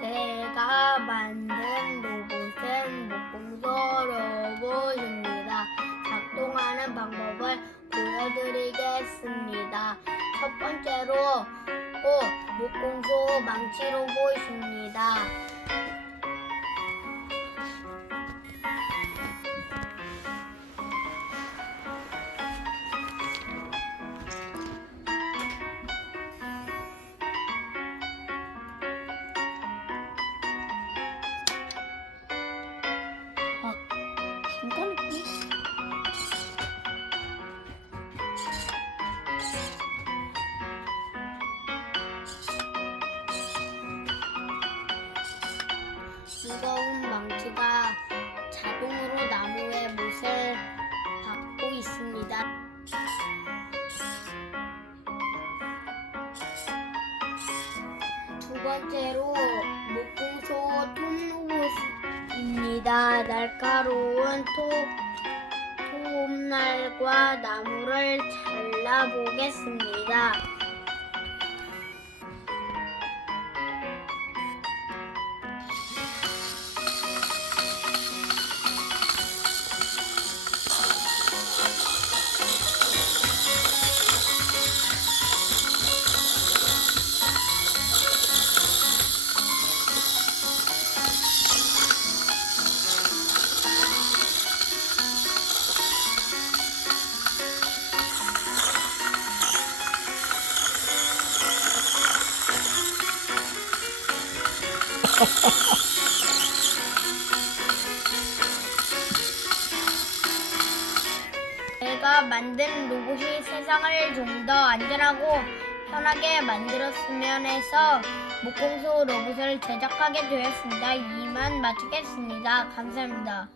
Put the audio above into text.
제가 만든 로봇은 목공소 로봇입니다. 작동하는 방법을 보여드리겠습니다. 첫 번째로 목공소 망치 로봇입니다. 무거운 망치가 자동으로 나무의 못을 박고 있습니다. 두 번째로 목공소 톱로봇입니다. 날카로운 톱날과 나무를 잘라보겠습니다. 제가 만든 로봇이 세상을 좀 더 안전하고 편하게 만들었으면 해서 목공소 로봇을 제작하게 되었습니다. 이만 마치겠습니다. 감사합니다.